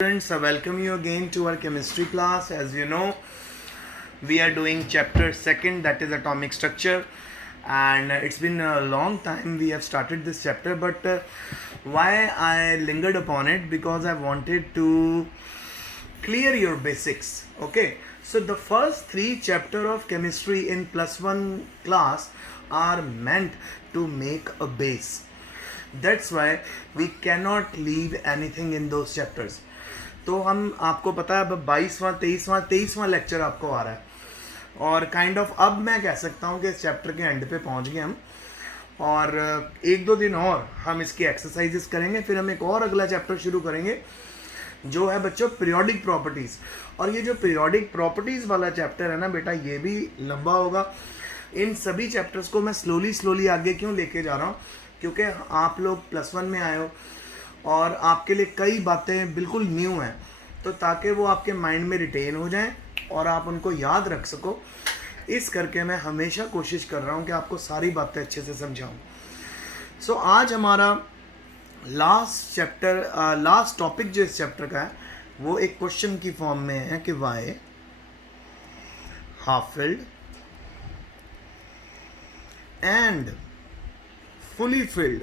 Students, I welcome you again to our chemistry class. As you know, we are doing chapter second, that is atomic structure, and it's been a long time we have started this chapter, but why I lingered upon it, because I wanted to clear your basics. Okay, so the first three chapter of chemistry in +1 class are meant to make a base. That's why we cannot leave anything in those chapters. तो हम आपको पता है अब 22वां lecture आपको आ रहा है, और काइंड ऑफ अब मैं कह सकता हूँ कि इस चैप्टर के एंड पे पहुँच गए हम, और एक दो दिन और हम इसकी एक्सरसाइजेस करेंगे, फिर हम एक और अगला चैप्टर शुरू करेंगे जो है बच्चों पीरियोडिक प्रॉपर्टीज़। और ये जो पीरियोडिक प्रॉपर्टीज़ वाला चैप्टर है ना बेटा, ये भी लंबा होगा। इन सभी चैप्टर्स को मैं स्लोली आगे क्यों लेके जा रहा हूँ, क्योंकि आप लोग +1 में आए हो और आपके लिए कई बातें बिल्कुल न्यू हैं, तो ताकि वो आपके माइंड में रिटेन हो जाएं और आप उनको याद रख सको, इस करके मैं हमेशा कोशिश कर रहा हूँ कि आपको सारी बातें अच्छे से समझाऊँ। सो आज हमारा लास्ट टॉपिक जो इस चैप्टर का है वो एक क्वेश्चन की फॉर्म में है कि why half filled and fully filled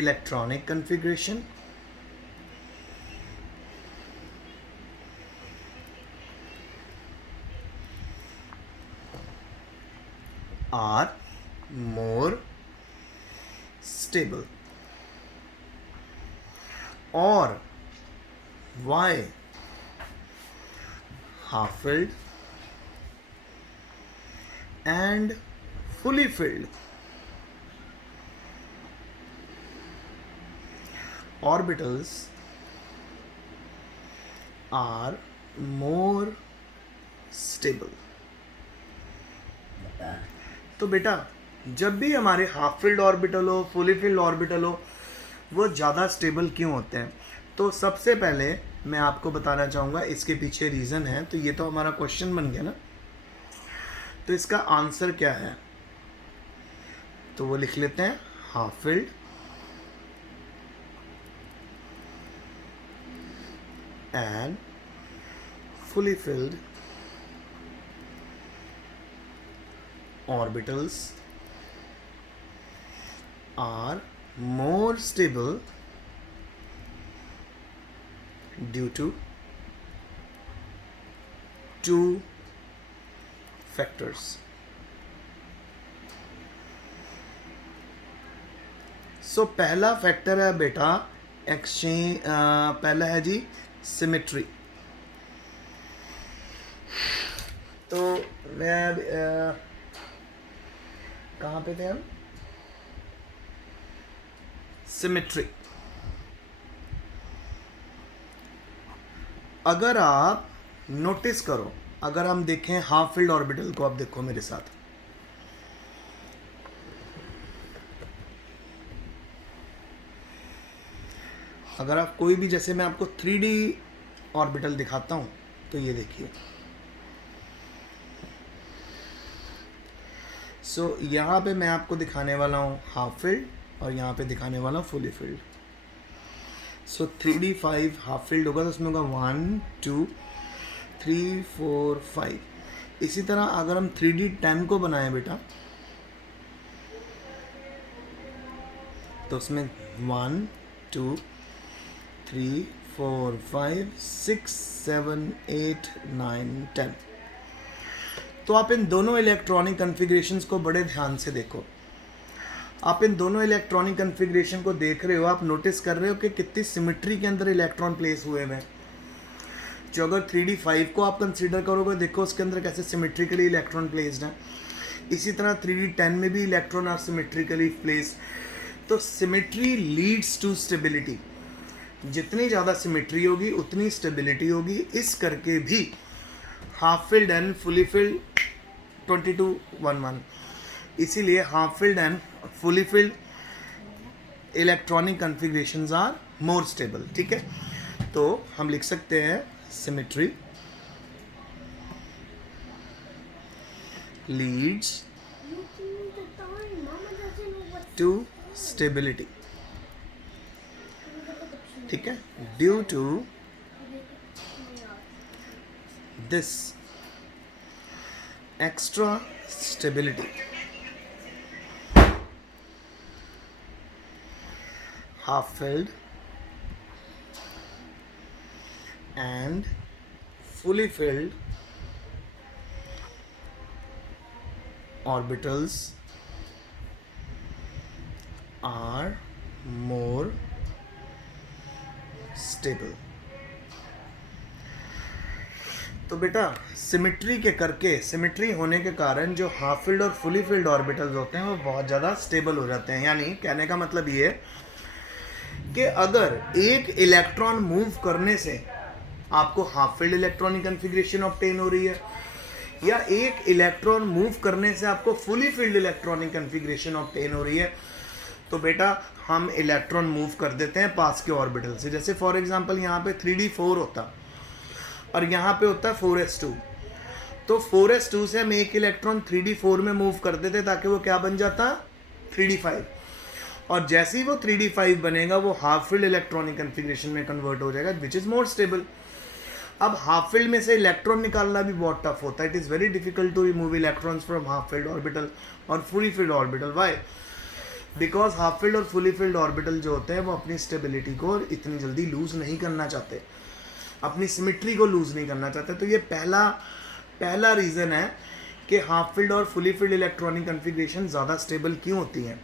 electronic configuration are more stable, or why half filled and fully filled orbitals are more stable। तो बेटा जब भी हमारे हाफ फिल्ड ऑर्बिटल हो, फुली फिल्ड ऑर्बिटल हो, वो ज़्यादा स्टेबल क्यों होते हैं? तो सबसे पहले मैं आपको बताना चाहूँगा इसके पीछे रीज़न है। तो ये तो हमारा क्वेश्चन बन गया ना, तो इसका आंसर क्या है? तो वो लिख लेते हैं, half filled and fully field orbitals are more stable due to two factors। सो पहला फैक्टर है बेटा एक्सचेंज, पहला है जी सिमेट्री। तो मैं कहाँ पे थे हम? सिमेट्री। अगर आप नोटिस करो, अगर हम देखें हाफ फील्ड ऑर्बिटल को, आप देखो मेरे साथ, अगर आप कोई भी, जैसे मैं आपको 3D ऑर्बिटल दिखाता हूं, तो ये देखिए। सो यहाँ पे मैं आपको दिखाने वाला हूँ हाफ फील्ड और यहाँ पे दिखाने वाला हूँ फुली फील्ड। सो 3D 5 हाफ फील्ड होगा, तो उसमें होगा 1 2 3 4 5। इसी तरह अगर हम 3D 10 को बनाएं बेटा, तो उसमें 1 2 3 4 5 6 7 8 9 10। तो आप इन दोनों इलेक्ट्रॉनिक कन्फिग्रेशंस को बड़े ध्यान से देखो। आप इन दोनों इलेक्ट्रॉनिक कन्फिग्रेशन को देख रहे हो, आप नोटिस कर रहे हो कि कितनी सिमेट्री के अंदर इलेक्ट्रॉन प्लेस हुए हैं। जो अगर 3D 5 को आप कंसीडर करोगे, देखो उसके अंदर कैसे सिमेट्रिकली इलेक्ट्रॉन प्लेस्ड हैं। इसी तरह 3D 10 में भी इलेक्ट्रॉन आर सिमेट्रिकली प्लेस्ड। तो सिमेट्री लीड्स टू स्टेबिलिटी। जितनी ज़्यादा सिमेट्री होगी उतनी स्टेबिलिटी होगी। इस करके भी half filled and fully filled 2211, इसीलिए half filled and fully filled electronic configurations are more stable. ठीक है, तो हम लिख सकते हैं सिमेट्री leads to stability. ठीक है, due to this extra stability half filled and fully filled orbitals are more stable. तो बेटा सिमेट्री के करके, सिमेट्री होने के कारण जो हाफ फिल्ड और फुली फिल्ड ऑर्बिटल्स होते हैं वो बहुत ज़्यादा स्टेबल हो जाते हैं। यानी कहने का मतलब ये है कि अगर एक इलेक्ट्रॉन मूव करने से आपको half field electronic configuration obtain हो रही है या एक इलेक्ट्रॉन मूव करने से आपको fully field electronic configuration obtain हो रही है, तो बेटा हम इलेक्ट्रॉन मूव कर देते हैं पास के ऑर्बिटल से। जैसे फॉर एग्जांपल यहाँ पे 3d4 होता और यहाँ पे होता है 4s2, तो 4s2 से हम एक इलेक्ट्रॉन 3d4 में मूव कर देते ताकि वो क्या बन जाता 3d5, और जैसे ही वो 3d5 बनेगा वो हाफ फील्ड इलेक्ट्रॉनिक कॉन्फ़िगरेशन में कन्वर्ट हो जाएगा विच इज़ मोर स्टेबल। अब हाफ फील्ड में से इलेक्ट्रॉन निकालना भी बहुत टफ होता है। It is very difficult to remove electrons from half filled orbital और fully filled orbital. Y? Because half filled और फुली फील्ड ऑर्बिटल जो होते हैं वो अपनी स्टेबिलिटी को इतनी जल्दी लूज़ नहीं करना चाहते, अपनी सिमेट्री को लूज़ नहीं करना चाहते। तो ये पहला रीज़न है कि हाफ फील्ड और फुली फील्ड इलेक्ट्रॉनिक कॉन्फ़िगरेशन ज़्यादा स्टेबल क्यों होती हैं।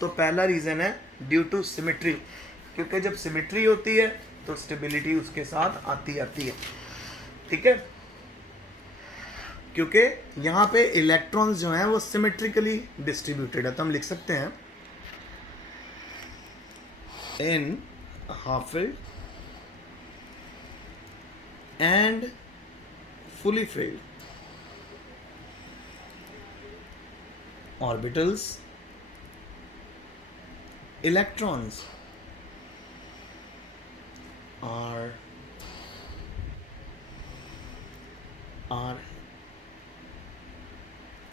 तो पहला रीज़न है ड्यू टू सिमेट्री, क्योंकि जब सिमेट्री होती है तो स्टेबिलिटी उसके साथ आती है, ठीक है, क्योंकि यहाँ पे इलेक्ट्रॉन्स जो हैं वो सिमेट्रिकली डिस्ट्रीब्यूटेड है। तो हम लिख सकते हैं in half field and fully field orbitals electrons are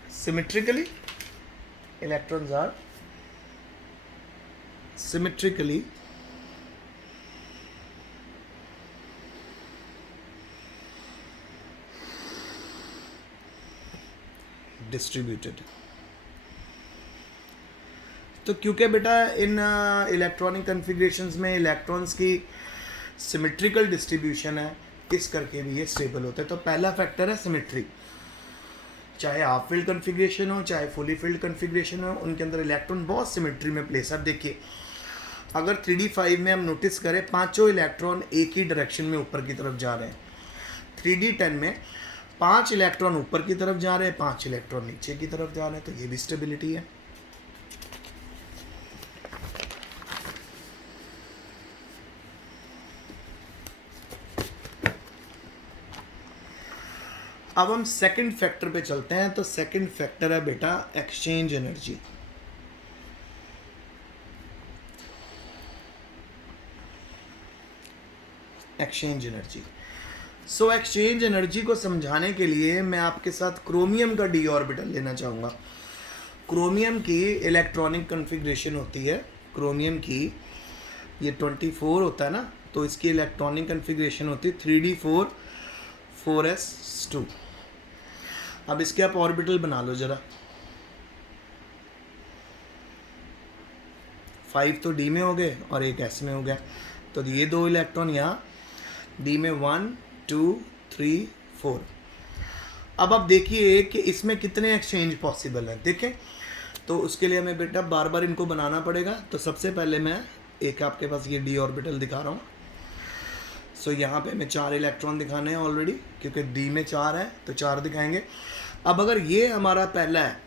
symmetrically, electrons are symmetrically distributed। तो क्योंकि बेटा इन इलेक्ट्रॉनिक कॉन्फ़िगरेशंस में इलेक्ट्रॉन्स की सिमेट्रिकल डिस्ट्रीब्यूशन है, इस करके भी ये स्टेबल होते हैं। तो पहला फैक्टर है सिमेट्री, चाहे हाफ फील्ड कॉन्फ़िगरेशन हो चाहे फुली फील्ड कॉन्फ़िगरेशन हो, उनके अंदर इलेक्ट्रॉन बहुत सिमेट्री में प्लेस। अब देखिए अगर 3d5 में हम नोटिस करें पांचों इलेक्ट्रॉन एक ही डायरेक्शन में ऊपर की तरफ जा रहे हैं। 3d10 में 5 इलेक्ट्रॉन ऊपर की तरफ जा रहे हैं, 5 इलेक्ट्रॉन नीचे की तरफ जा रहे हैं, तो ये भी स्टेबिलिटी है। अब हम सेकंड फैक्टर पे चलते हैं। तो सेकंड फैक्टर है बेटा exchange energy. Exchange energy. So exchange energy को समझाने के लिए मैं आपके साथ क्रोमियम का डी ऑर्बिटल लेना चाहूँगा। क्रोमियम की इलेक्ट्रॉनिक कॉन्फ़िगरेशन होती है, क्रोमियम की ये 24 होता है ना, तो इसकी इलेक्ट्रॉनिक कॉन्फ़िगरेशन होती है 3d4 4s2। अब इसके आप ऑर्बिटल बना लो ज़रा। 5 तो डी में हो गए और एक एस में हो गया, तो ये 2 इलेक्ट्रॉन यहाँ डी में 1 2 3 4। अब आप देखिए कि इसमें कितने एक्सचेंज पॉसिबल हैं। देखें तो उसके लिए हमें बेटा बार बार इनको बनाना पड़ेगा। तो सबसे पहले मैं एक आपके पास ये डी ऑर्बिटल दिखा रहा हूँ। सो यहाँ पे हमें 4 इलेक्ट्रॉन दिखाने हैं ऑलरेडी, क्योंकि डी में 4 है तो 4 दिखाएंगे। अब अगर ये हमारा पहला है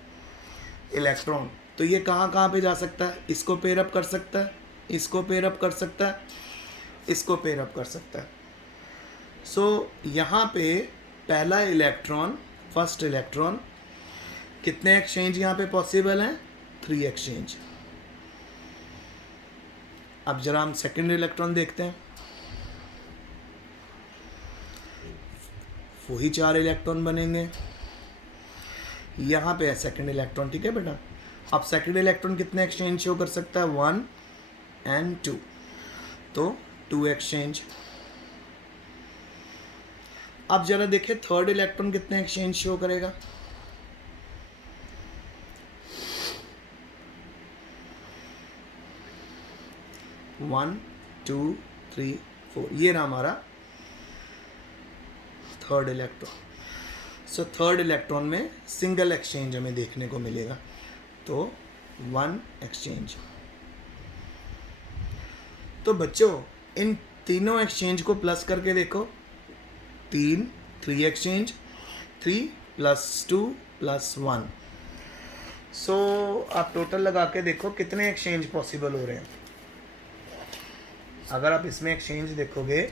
इलेक्ट्रॉन, तो ये कहाँ कहाँ पे जा सकता है? इसको पेयर अप कर सकता है, इसको पेयर अप कर सकता है, इसको पेयर अप कर सकता है। सो यहाँ पे पहला इलेक्ट्रॉन, फर्स्ट इलेक्ट्रॉन, कितने एक्सचेंज यहाँ पे पॉसिबल हैं? 3 एक्सचेंज। अब जरा हम सेकंड इलेक्ट्रॉन देखते हैं। वही 4 इलेक्ट्रॉन बनेंगे। यहाँ पे है सेकंड इलेक्ट्रॉन, ठीक है बेटा। अब सेकंड इलेक्ट्रॉन कितने एक्सचेंज शो कर सकता है? 1 and 2। तो 2 एक्सचेंज। अब जरा देखें थर्ड इलेक्ट्रॉन कितने एक्सचेंज शो करेगा। वन, टू, थ्री, 4, ये रहा हमारा third electron. So third electron में सिंगल एक्सचेंज हमें देखने को मिलेगा, तो 1 एक्सचेंज। तो बच्चों इन तीनों एक्सचेंज को प्लस करके देखो, 3 एक्सचेंज, 3 + 2 + 1। सो आप टोटल लगा के देखो कितने एक्सचेंज पॉसिबल हो रहे हैं। अगर आप इसमें एक्सचेंज देखोगे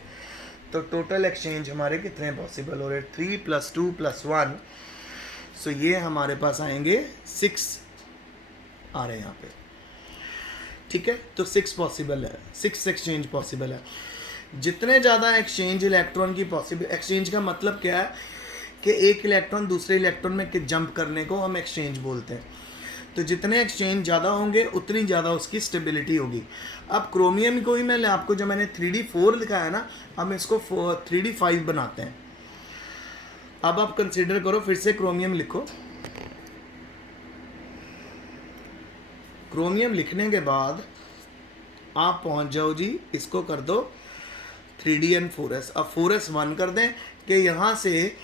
तो टोटल एक्सचेंज हमारे कितने पॉसिबल हो रहे हैं, 3 + 2 + 1। सो ये हमारे पास आएंगे 6 आ रहे हैं यहाँ पे, ठीक है। तो 6 पॉसिबल है, 6 एक्सचेंज पॉसिबल है। जितने ज़्यादा एक्सचेंज इलेक्ट्रॉन की पॉसिबल, एक्सचेंज का मतलब क्या है कि एक इलेक्ट्रॉन दूसरे इलेक्ट्रॉन में जंप करने को हम एक्सचेंज बोलते हैं। तो जितने एक्सचेंज ज़्यादा होंगे उतनी ज़्यादा उसकी स्टेबिलिटी होगी। अब क्रोमियम को ही मैं आपको, जब मैंने 3D4 लिखा है ना, हम इसको 3D5 बनाते हैं। अब आप कंसीडर करो, फिर से क्रोमियम लिखो। क्रोमियम लिखने के बाद आप पहुंच जाओ जी, इसको कर दो 3D4S। अब 4S 1 कर दें कि यहाँ से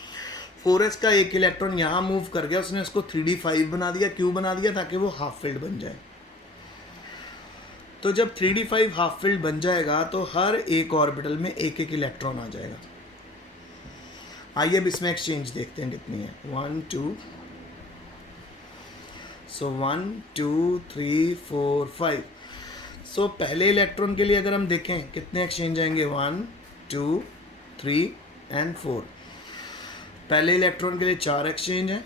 4S का एक इलेक्ट्रॉन यहाँ मूव कर गया, उसने उसको 3D5 बना दिया। क्यों बना दिया? ताकि वो हाफ फिल्ड बन जाए। तो जब 3D5 हाफ फिल्ड बन जाएगा तो हर एक ऑर्बिटल में एक एक इलेक्ट्रॉन आ जाएगा। आइए अब इसमें एक्सचेंज देखते हैं कितनी है। 1 2, सो 1 2 3 4 5। सो पहले इलेक्ट्रॉन के लिए अगर हम देखें कितने एक्सचेंज आएंगे, 1 2 3 एंड 4। पहले इलेक्ट्रॉन के लिए 4 एक्सचेंज हैं।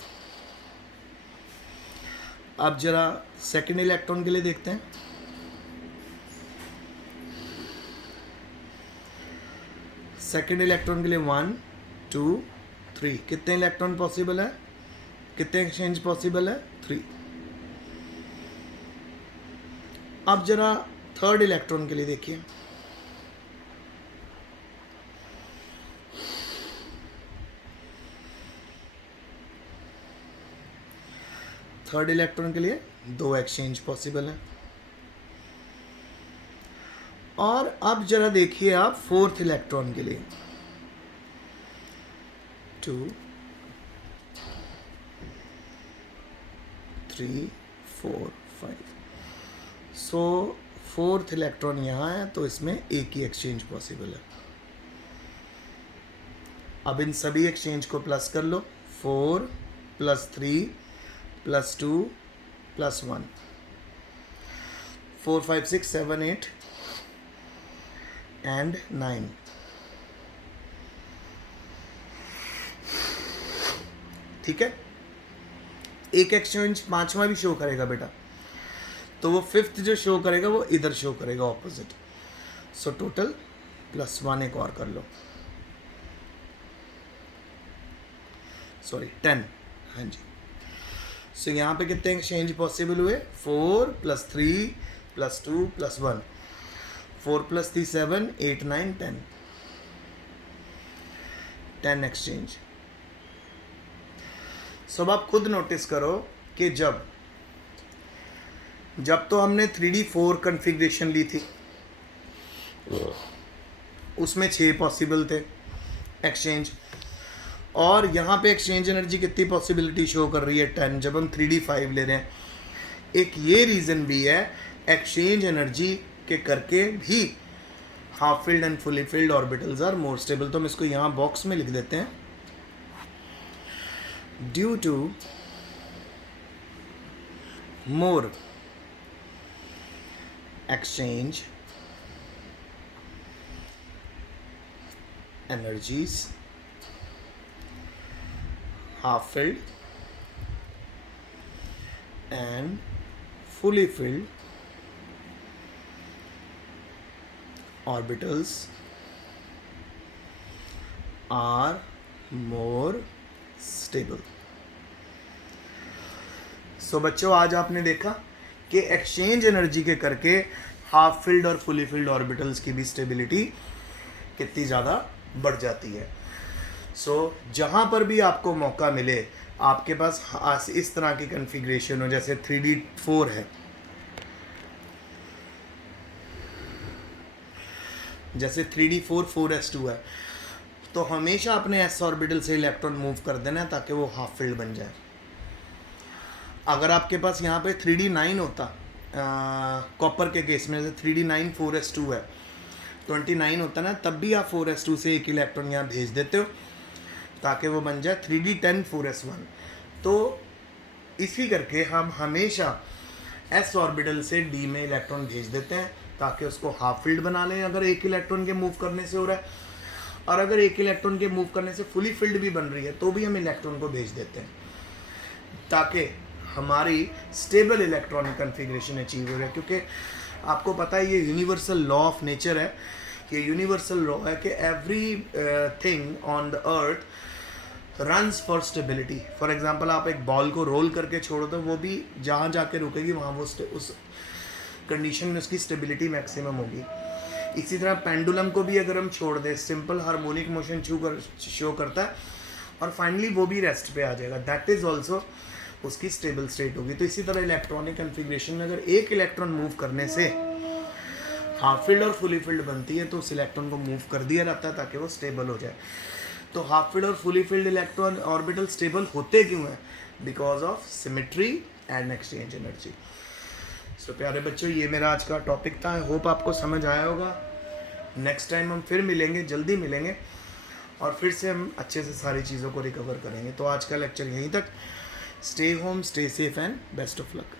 अब जरा सेकंड इलेक्ट्रॉन के लिए देखते हैं। सेकंड इलेक्ट्रॉन के लिए 1 2 3। कितने इलेक्ट्रॉन पॉसिबल है, कितने एक्सचेंज पॉसिबल है, 3। अब जरा थर्ड इलेक्ट्रॉन के लिए देखिए। थर्ड इलेक्ट्रॉन के लिए 2 एक्सचेंज पॉसिबल है। और अब जरा देखिए आप फोर्थ इलेक्ट्रॉन के लिए, 2 3 4 5। सो फोर्थ इलेक्ट्रॉन यहाँ है, तो इसमें एक ही एक्सचेंज पॉसिबल है। अब इन सभी एक्सचेंज को प्लस कर लो, 4 + 3 + 2 + 1, 4 5 6 7 8 एंड 9। ठीक है, एक एक्सचेंज पांचवा भी शो करेगा बेटा, तो वो फिफ्थ जो शो करेगा वो इधर शो करेगा ऑपोजिट। सो टोटल +1 एक और कर लो, सॉरी 10। हाँ जी। सो यहाँ पे कितने एक्सचेंज पॉसिबल हुए, 4 + 3 + 2 + 1, 4 + 3 7 8 9 10, 10 एक्सचेंज। सब आप खुद नोटिस करो कि जब तो हमने 3D4 कॉन्फ़िगरेशन ली थी उसमें 6 पॉसिबल थे एक्सचेंज, और यहाँ पे एक्सचेंज एनर्जी कितनी पॉसिबिलिटी शो कर रही है, 10, जब हम 3D5 ले रहे हैं। एक ये रीज़न भी है एक्सचेंज एनर्जी के करके भी half filled and fully filled orbitals are more stable. तो हम इसको यहाँ बॉक्स में लिख देते हैं, due to more exchange energies, half filled and fully filled orbitals are more stable। सो बच्चों आज आपने देखा कि एक्सचेंज एनर्जी के करके हाफ फिल्ड और फुली फिल्ड ऑर्बिटल्स की भी स्टेबिलिटी कितनी ज़्यादा बढ़ जाती है। सो जहाँ पर भी आपको मौका मिले, आपके पास इस तरह की कन्फिग्रेशन हो, जैसे 3D4 है, जैसे 3D4 4s2 है, तो हमेशा अपने s ऑर्बिटल से इलेक्ट्रॉन मूव कर देना है ताकि वो हाफ फील्ड बन जाए। अगर आपके पास यहाँ पे 3D9 होता, कॉपर के केस में, जैसे 3D9 4s2 है, 29 होता ना, तब भी आप 4s2 से एक इलेक्ट्रॉन यहाँ भेज देते हो ताकि वो बन जाए 3D10 4s1। तो इसी करके हम हमेशा s ऑर्बिटल से d में इलेक्ट्रॉन भेज देते हैं ताकि उसको हाफ फील्ड बना लें अगर एक इलेक्ट्रॉन के मूव करने से हो रहा है, और अगर एक इलेक्ट्रॉन के मूव करने से फुली फील्ड भी बन रही है तो भी हम इलेक्ट्रॉन को भेज देते हैं ताकि हमारी स्टेबल इलेक्ट्रॉनिक कन्फिग्रेशन अचीव हो रहा है। क्योंकि आपको पता है ये यूनिवर्सल लॉ ऑफ नेचर है, ये यूनिवर्सल लॉ है कि every thing on the earth runs for stability. For example आप एक बॉल को रोल करके छोड़ो तो वो भी जहाँ जाके रुकेगी वहाँ वो उस कंडीशन में उसकी स्टेबिलिटी मैक्सिमम होगी। इसी तरह पेंडुलम को भी अगर हम छोड़ दें, सिंपल हार्मोनिक मोशन शो करता है और फाइनली वो भी रेस्ट पे आ जाएगा, दैट इज़ ऑल्सो उसकी स्टेबल स्टेट होगी। तो इसी तरह इलेक्ट्रॉनिक कन्फिग्रेशन में अगर एक इलेक्ट्रॉन मूव करने से हाफ फील्ड और फुली फील्ड बनती है तो उस इलेक्ट्रॉन को मूव कर दिया जाता है ताकि वो स्टेबल हो जाए। तो हाफ फील्ड और fully filled electron orbital stable होते क्यों हैं? Because of symmetry and exchange energy. So प्यारे बच्चों, ये मेरा आज का टॉपिक था। आई होप आपको समझ आया होगा। नेक्स्ट टाइम हम फिर मिलेंगे, जल्दी मिलेंगे और फिर से हम अच्छे से सारी चीज़ों को रिकवर करेंगे। तो आज का लेक्चर यहीं तक। Stay home, stay safe and best of luck.